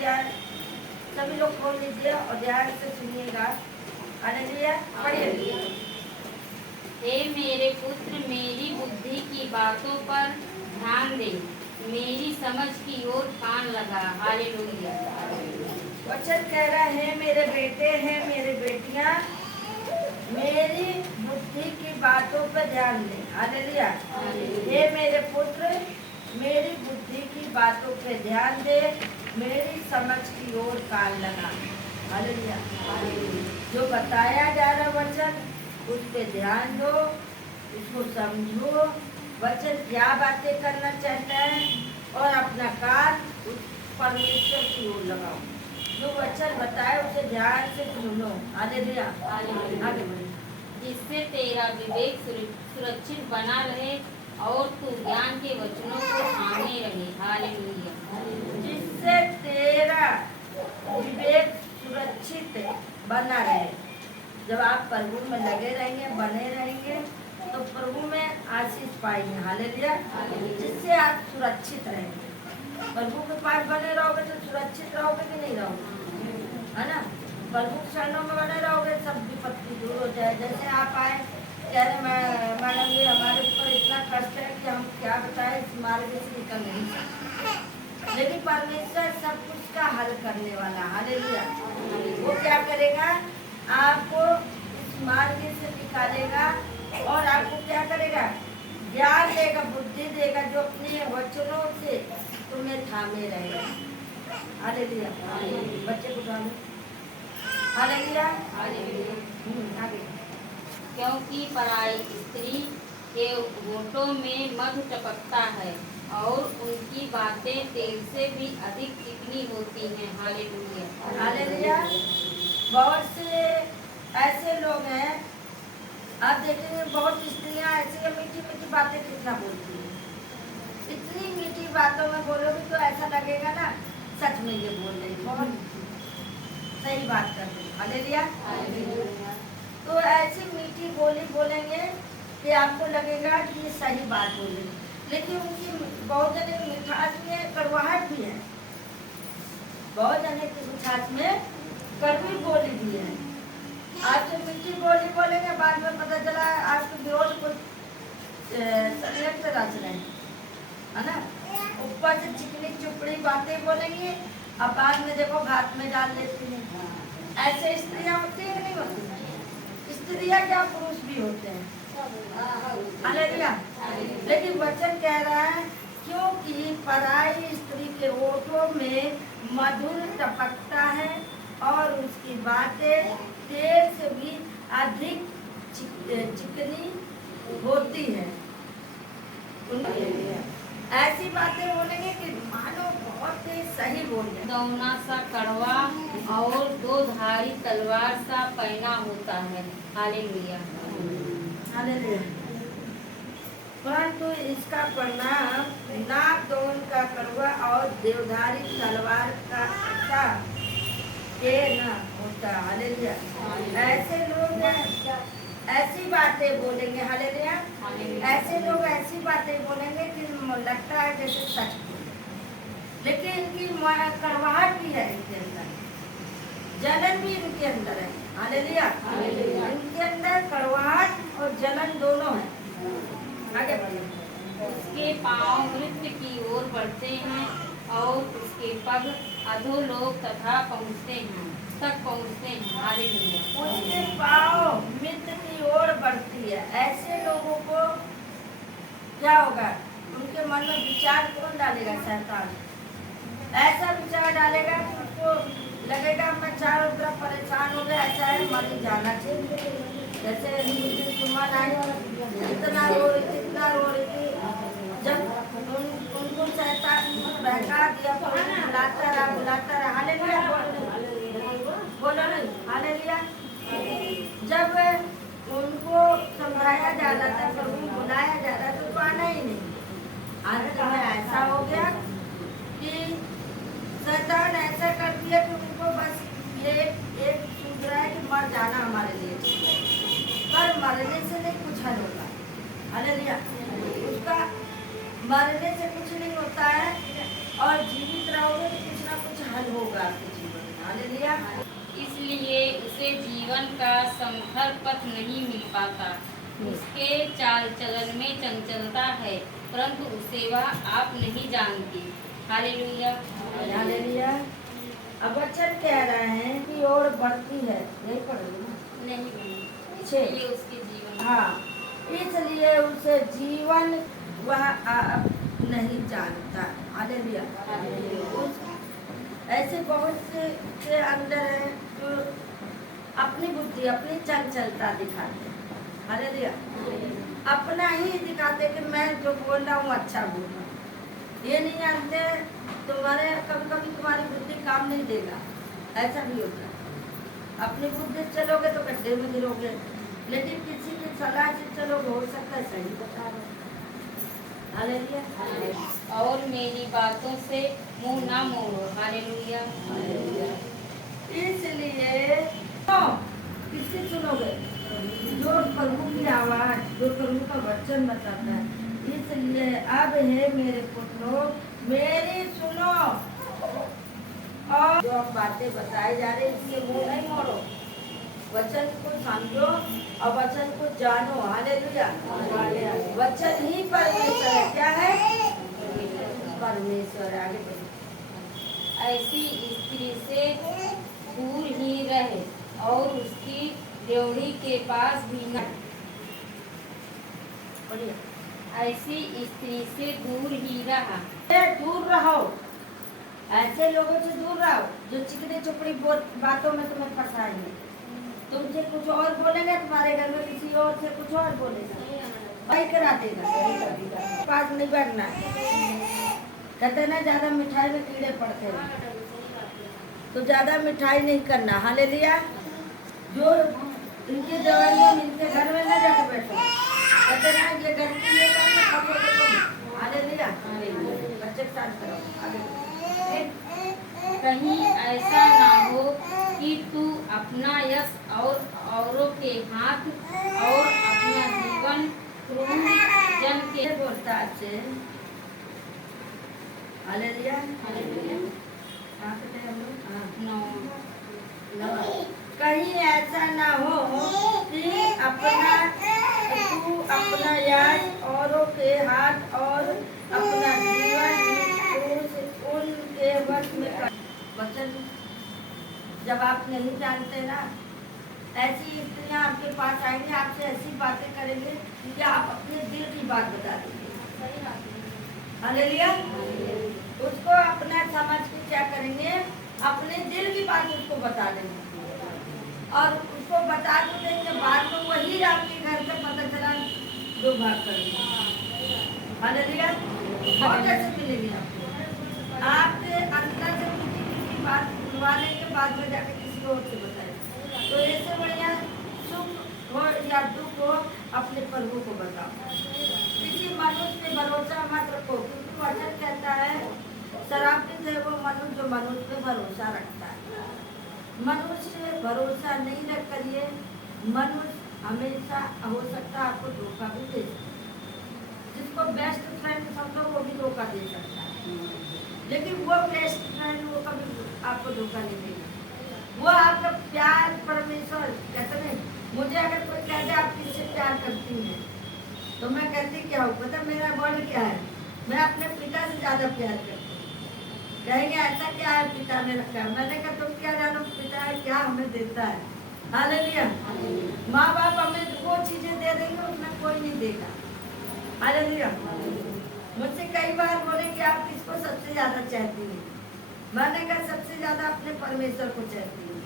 ध्यान सभी लोग खोल लीजिए और ध्यान से सुनिएगा। हालेलुया, पढ़िए। हे मेरे पुत्र, मेरी बुद्धि की बातों पर ध्यान दे, मेरी समझ की ओर कान लगा। हालेलुया। वचन कह रहा है मेरे बेटे हैं, मेरे बेटियां, मेरी बुद्धि की बातों पर ध्यान दे। हालेलुया। हे मेरे पुत्र, मेरी बुद्धि की बातों पे ध्यान दे, मेरी समझ की ओर कान लगा। हालेलुया। जो बताया जा रहा वचन उस पे ध्यान दो, उसको समझो, वचन क्या बातें करना चाहता है और अपना कान उस परमेश्वर की ओर लगाओ। जो वचन बताए उसे ध्यान से सुनो। हालेलुया। आगे बढ़ो। जिससे तेरा विवेक सुरक्षित बना रहे और तू ज्ञान के वचनों को थामे रहे। हालेलुया। जिससे तेरा विवेक सुरक्षित बना रहे। जब आप प्रभु में लगे रहेंगे, बने रहेंगे, तो प्रभु में आशीष पाएंगे। हालेलुया। जिससे आप सुरक्षित रहेंगे। प्रभु के पास बने रहोगे तो सुरक्षित रहोगे कि नहीं रहोगे, है ना। प्रभु के शरणों में बने रहोगे, सब विपत्ति दूर हो जाए। जैसे आप आए कह रहे मैडम जी हमारे ऊपर इतना कष्ट है कि हम क्या बताएं, इस मार्ग से निकल नहीं सकते, लेकिन परमेश्वर सब कुछ का हल करने वाला। हालेलुया। वो क्या करेगा, आपको इस मार्ग से निकालेगा और आपको क्या करेगा, ज्ञान देगा, बुद्धि देगा, जो अपने वचनों से तुम्हें थामे रहेगा। हालेलुया। बच्चे को थामे। हालेलुया। आगे। क्योंकि पराई स्त्री के होठों में मधु टपकता है और उनकी बातें तेल से भी अधिक चिकनी होती हैं। हालेलुया। हालेलुया। बहुत से ऐसे लोग हैं, आप देखेंगे बहुत स्त्रियां ऐसी मीठी मीठी बातें कितना बोलती हैं। इतनी मीठी बातों में बोलोगे तो ऐसा लगेगा ना सच में ये बोल रही, बहुत सही बात कर रही। हालेलुया। तो ऐसी मीठी बोली बोलेंगे कि आपको लगेगा कि ये सही बात बोले, लेकिन उनकी बहुत जने की मिठास में कड़वाहट भी है, बहुत जने की मिठास में कड़वी बोली भी है। आपसे मीठी बोली बोलेंगे, बाद में पता चला आपके विरोध को संयुक्त रच रहे हैं, है ना। ऊपर से चिकनी चुपड़ी बातें बोलेंगी और बाद में देखो घाट में डाल देती हैं। ऐसे स्त्रियां होती है नहीं होती, स्त्रियां क्या पुरुष भी होते हैं। हालेलुया। लेकिन वचन कह रहा है क्योंकि पराई स्त्री के होठों में मधुर टपकता है और उसकी बातें तेल से भी अधिक चिकनी होती है। ऐसी बातें बोलेंगे कि मानो बहुत ही सही बोल रहे हैं। दौना सा कड़वा और दो धारी तलवार सा पैना होता है। हालेलुया। हालेलुया। परंतु इसका परिणाम नागदौन का कड़वा और देवधारी तलवार का के न होता। हालेलुया। ऐसे लोग ऐसी बातें बोलेंगे। हालेलुया। ऐसे लोग ऐसी बातें बोलेंगे कि लगता है जैसे सच बोले, लेकिन इनकी कड़वाहट भी है, इनके अंदर जलन भी इनके अंदर है। हालेलुया। इनके अंदर कड़वाहट और जलन दोनों है। आगे बढ़िए। उसके पांव मृत्यु की ओर बढ़ते हैं और उसके पग अधोलोक तथा तक पहुँचते हैं। हालेलुया। उसके पाँव मृत्यु की ओर बढ़ती है। ऐसे लोगों को क्या होगा, उनके मन में विचार कौन डालेगा, शैतान ऐसा विचार डालेगा कि उसको लगेगा मैं चारों तरफ परेशान हो गया, ऐसा है मर ही जाना चाहिए। जैसे सुमन आई इतना रो रही थी, इतना रो रही थी, जब उनको शैतान बहका दिया तो बुलाता रहा। हालेलुया। बोलो नहीं। हालेलुया। जब उनको समझाया जा रहा था, प्रभु बुलाया जा रहा था, तो आना ही नहीं। आज में ऐसा हो गया कि शैतान ऐसा कर दिया कि उनको बस ये एक सूझ रहा है कि मर जाना हमारे लिए, पर मरने से नहीं कुछ हल होगा। हालेलुया। उसका मरने से कुछ नहीं होता है और जीवित रहोगे तो कुछ ना कुछ हल होगा। आपके जीवन में। हालेलुया। इसलिए उसे जीवन का समथर पथ नहीं मिल पाता। उसके चाल चलन में चंचलता है, परंतु उसे वह आप नहीं जानती। हालेलुया। हालेलुया। अब वचन कह रहे हैं कि और बढ़ती है, नहीं पढ़ोगे ना? नहीं बनी। छः। इसलिए उसके जीवन हाँ, इसलिए उसे जीवन वह आप नहीं जानता। हालेलुया। उस- ऐसे बहुत से अंदर है जो अपनी बुद्धि, अपनी चंचलता दिखाते हैं। हालेलुया। अपना ही दिखाते कि मैं जो बोल रहा हूँ अच्छा बोल रहा हूँ। ये नहीं जानते तुम्हारे कभी कभी तुम्हारी बुद्धि काम नहीं देगा, ऐसा भी होता है। अपनी बुद्धि से चलोगे तो गड्ढे में गिरोगे, लेकिन किसी की सलाह से चलोगे हो सकता है सही बता रहे। हालेलुया। और मेरी बातों से मुंह ना मोड़ो। हालेलुया। इसलिए किसकी सुनोगे? जो प्रभु की आवाज, जो प्रभु का वचन बताता है। इसलिए अब है मेरे पुत्रों, मेरी सुनो, और जो अब बातें बताई जा रही इसके मुंह नहीं मोड़ो। वचन को समझो और वचन को जानो। हालेलुया। वचन ही परमेश्वर है। क्या है? परमेश्वर। आगे बढ़ो। ऐसी स्त्री से दूर ही रहे और उसकी ड्योढ़ी के पास भी न। बढ़िया। ऐसी स्त्री से दूर ही रहा। दूर रहो, ऐसे लोगों से दूर रहो जो चिकनी चुपड़ी बातों में तुम्हें फंसाएंगे। तुमसे कुछ और बोलेंगे, तुम्हारे घर में किसी और से कुछ और बोलेगा, वही करा देगा। पास नहीं बैठना। कहते ना ज्यादा मिठाई में कीड़े पड़ते हैं, तो ज्यादा मिठाई नहीं करना। हालेलुया। जो इनकी दवाइयों इनके घर में न जाकर बैठो। कहते ना ये घर की ये करना खाओगे तुम। हालेलुया। बच्चे के साथ करो। आगे कहीं ऐसा ना हो कि तू अपना यश और औरों के हाथ और अपना जीवन क्रूर जन के बोलता आपसे। हालेलुया। कहाँ पे थे हम लोग? हाँ। नौ। कहीं ऐसा ना हो कि तू अपना यश औरों के हाथ और अपना जीवन उनके वश में कर। वचन जब आप नहीं जानते ना, ऐसी स्त्रियां आपके पास आएंगी, आपसे ऐसी बातें करेंगे कि आप अपने दिल की बात बता देंगे। हालेलुया। उसको अपना समझ के क्या करेंगे? अपने दिल की बात उसको बता देंगे, और उसको बता तो देंगे, बाद में वही आपके घर से पता चला जो भाग करेंगे। हालेलुया। बहुत ऐसे मिलेंगे आपको, आपके अंदर से किसी बात सुनवाने के बाद में जाकर किसी और से बताए। तो ऐसे बढ़िया सुख हो या दुख हो, अपने प्रभु को बताओ। किसी मनुष्य पे भरोसा मत रखो, क्योंकि वचन कहता है शराबित है वो मनुष्य जो मनुष्य पे भरोसा रखता है। मनुष्य भरोसा नहीं रख करिए। मनुष्य हमेशा हो सकता है आपको धोखा भी दे सकता है। जिसको बेस्ट फ्रेंड समझो वो भी धोखा दे सकता है, लेकिन वो बेस्ट फ्रेंड वो कभी आपको धोखा नहीं देगा। वो आपका प्यार परमेश्वर कहते नहीं। मुझे अगर कोई कह दे आप किससे प्यार करती हैं, तो मैं कहती क्या हूँ पता मेरा वर्ड क्या है? मैं अपने पिता से ज्यादा प्यार करती हूँ। कहेंगे ऐसा क्या है पिता ने रखा है? मैंने कहा तुम क्या जानो पिता है क्या हमें देता है। हालेलुया। माँ बाप हमें वो चीजें दे देंगे उसमें कोई नहीं देगा। हालेलुया। मुझसे कई बार बोले कि आप किसको सबसे ज्यादा चाहती हैं? मैंने कहा सबसे ज्यादा अपने परमेश्वर को चाहती हूँ,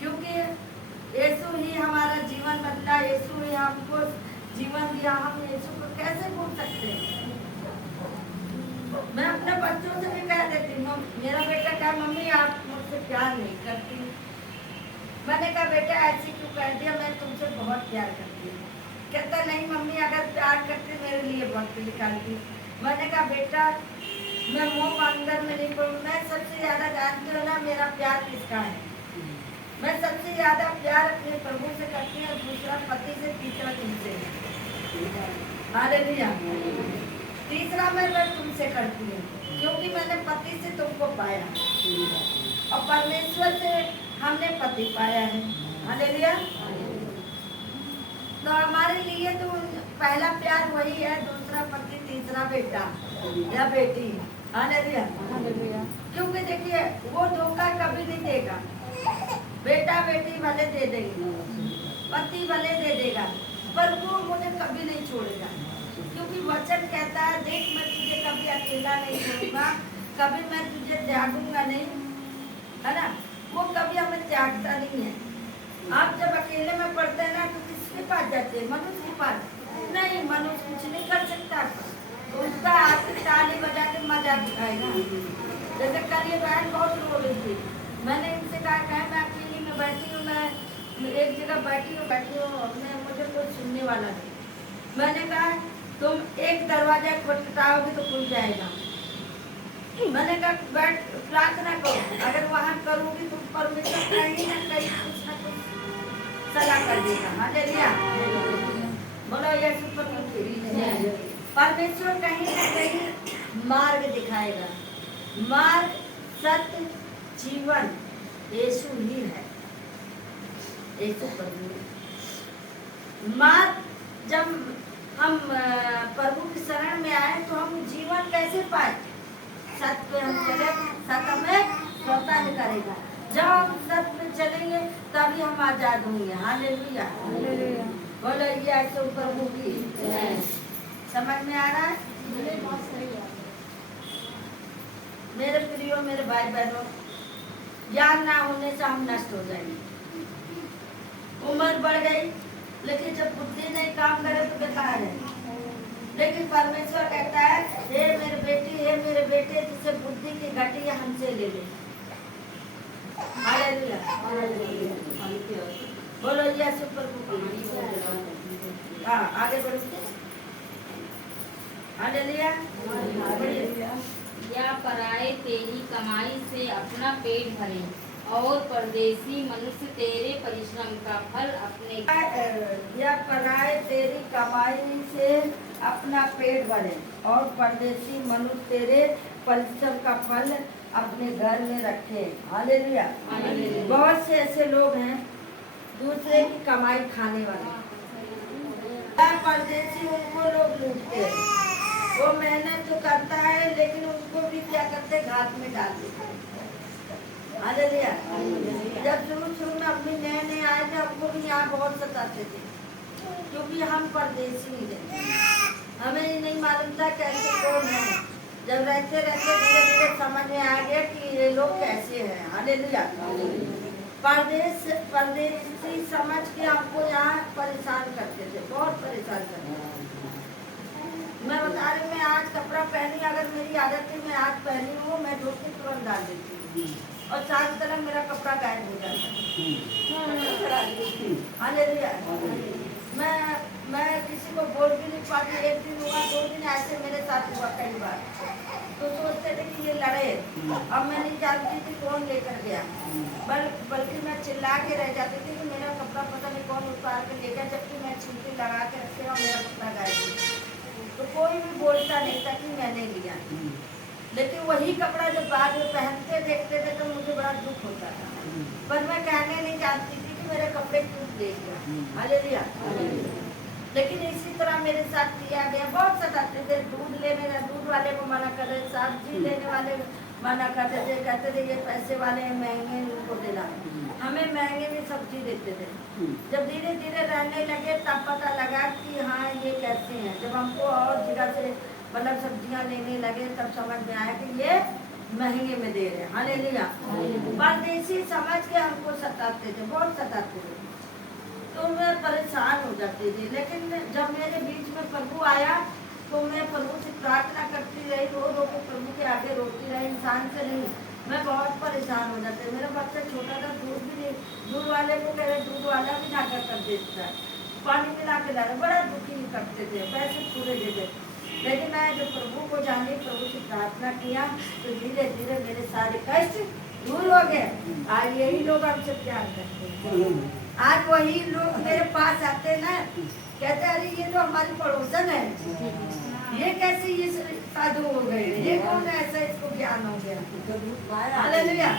क्योंकि यीशु ही हमारा जीवन बदला, यीशु ही हमको जीवन दिया। हम यीशु को कैसे भूल सकते हैं? मैं अपने बच्चों से भी कह देती हूँ, मेरा बेटा क्या मम्मी आप मुझसे प्यार नहीं करती। मैंने कहा बेटा ऐसी क्यों कर दिया, मैं तुमसे बहुत प्यार करती हूँ। कहता नहीं मम्मी अगर प्यार करती मेरे लिए वक्त निकालती। मैंने कहा बेटा मैं मुँह अंदर में नहीं बोलूँ, मैं सबसे ज्यादा जानती हूँ ना मेरा प्यार किसका है। मैं सबसे ज्यादा प्यार अपने प्रभु से करती हूँ, दूसरा पति से, तीसरा तुमसे। हालेलुया। तीसरा मैं व्रत तुमसे करती हूँ क्योंकि मैंने पति से तुमको पाया और परमेश्वर से हमने पति पाया है। हालेलुया। तो हमारे लिए तो पहला प्यार वही है, दूसरा पति, तीसरा बेटा या बेटी। हालेलुया। क्योंकि देखिए वो धोखा कभी नहीं देगा। बेटा बेटी भले दे देंगे, पति भले दे देगा, पर वो मुझे कभी नहीं छोड़ेगा। क्योंकि वचन कहता है, देख मैं तुझे कभी अकेला नहीं छोड़ूंगा, कभी मैं तुझे त्यागूंगा नहीं, है ना। वो कभी हमें त्यागता नहीं है। आप जब अकेले में पढ़ते हैं ना तो किसके पास जाते हैं? मनुष्य के पास नहीं। मनुष्य कुछ नहीं कर सकता, तो उसका आपकी ताली बजा के मजाक उठाएगा। जैसे कल ये बहन बहुत रो रही थी, मैंने इनसे कहा मैं अकेली में बैठी हूँ, मैं एक जगह बैठी हूँ, मुझे कोई सुनने वाला नहीं। मैंने कहा तुम एक दरवाजा खटखटाओगे तो खुल जाएगा। मैंने कहा बैठ प्रार्थना करो, अगर वहाँ करोगी तो परमेश्वर कहीं ना कहीं कुछ ना कुछ सलाह कर देगा। हालेलुया। बोलो यीशु पर परमेश्वर कहीं ना कहीं मार्ग दिखाएगा। मार्ग, सत्य, जीवन यीशु ही है। यीशु प्रभु। मार्ग, जब हम प्रभु की शरण में आए तो हम जीवन कैसे पाए? सत्य पे हम चले, सत्य हमें स्वतः करेगा। जब हम सत्य में चलेंगे तभी हम आजाद होंगे। हालेलुया। बोलो ये ऐसे प्रभु की समझ में आ रहा है? मेरे प्रियो, मेरे भाई बहनों, ज्ञान ना होने से हम नष्ट हो जाएंगे। उम्र बढ़ गई लेकिन जब बुद्धि नहीं काम करे तो बेकार है। लेकिन परमेश्वर कहता है, हे मेरे बेटी, हे मेरे बेटे, जिसे बुद्धि की घटी हमसे ले ले। हालेलुया। बोलो यीशु प्रभु की। हाँ आगे बढ़ो। हालेलुया। या पराए तेरी कमाई से अपना पेट भरे और परदेसी मनुष्य तेरे परिश्रम का फल अपने। या पराए तेरी कमाई से अपना पेट भरे और परदेसी मनुष्य तेरे परिश्रम का फल अपने घर में रखे। हालेलुया। बहुत से ऐसे लोग हैं दूसरे की कमाई खाने वाले। परदेसी उनको लोग लूटते हैं। वो मेहनत तो करता है लेकिन उनको भी क्या करते, घात में डाल देते। हालेलुया। जब शुरू में अपने नए आए थे, हमको भी यहाँ बहुत सताते थे क्योंकि हम परदेसी थे। हमें ये नहीं मालूम था कैसे कौन है। जब रहते रहते धीरे धीरे समझ में आ गया कि ये लोग कैसे हैं। हालेलुया। परदेसी समझ के हमको यहाँ परेशान करते थे, बहुत परेशान करते थे। मैं बता रही, मैं आज कपड़ा पहनी, अगर मेरी आदत है मैं आज पहनी हूँ, मैं धो के तुरंत डाल देती हूँ और चार तरह मेरा कपड़ा गायब हो जाता है। हालेलुया। मैं किसी को बोल भी नहीं पाती। एक दिन हुआ, 2 दिन ऐसे मेरे साथ हुआ कई बार। तो सोचते थे कि ये लड़े, अब मैं नहीं जानती थी कौन लेकर गया। बल्कि मैं चिल्ला के रह जाती थी कि मेरा कपड़ा पता नहीं कौन उतार के ले गया, जबकि मैं छुट्टी लगा के रखे और मेरा कपड़ा गायब। तो कोई भी बोलता नहीं था कि मैंने लिया। लेकिन वही कपड़ा जब बाद में पहनते देखते थे तो मुझे बड़ा दुख होता था, पर मैं कहने नहीं जानती थी कि मेरे कपड़े क्यों ले गया। हालेलुया। लेकिन इसी तरह मेरे साथ किया गया। बहुत सताते थे। दूध लेने का, दूध वाले को मना कर रहे, सब्जी लेने वाले मना करते थे, कहते थे ये पैसे वाले हैं, महंगे उनको देना। हमें महंगे में सब्जी देते थे। जब धीरे धीरे रहने लगे तब पता लगा कि हाँ ये कैसे हैं। जब हमको और जगह से मतलब सब्जियां लेने लगे तब समझ में आया कि ये महंगे में दे रहे हैं। हालेलुया। परदेसी समझ के हमको सताते थे, बहुत सताते थे, तो मैं परेशान हो जाती थी। लेकिन जब मेरे बीच में प्रभु आया तो मैं प्रभु से प्रार्थना करती रही, रो रो के प्रभु के आगे रोती रही, इंसान से नहीं। मैं बहुत परेशान हो जाती। मेरा बच्चा छोटा था, दूध भी नहीं, दूध वाले को कह रहे, दूध वाला भी ना कर देता, पानी मिला के ला रहे, बड़ा दुखी करते थे, पैसे पूरे देते। लेकिन मैं जब प्रभु को जानी, प्रभु से प्रार्थना किया तो धीरे धीरे मेरे सारे कष्ट दूर हो गए। आज यही लोग हमसे प्यार करते हैं। आज वही लोग मेरे पास आते ना, कहते अरे ये तो हमारी पड़ोसन है। ये कैसे ये साधु हो गए, ये कौन ऐसा इसको ज्ञान हो गया। हालेलुया।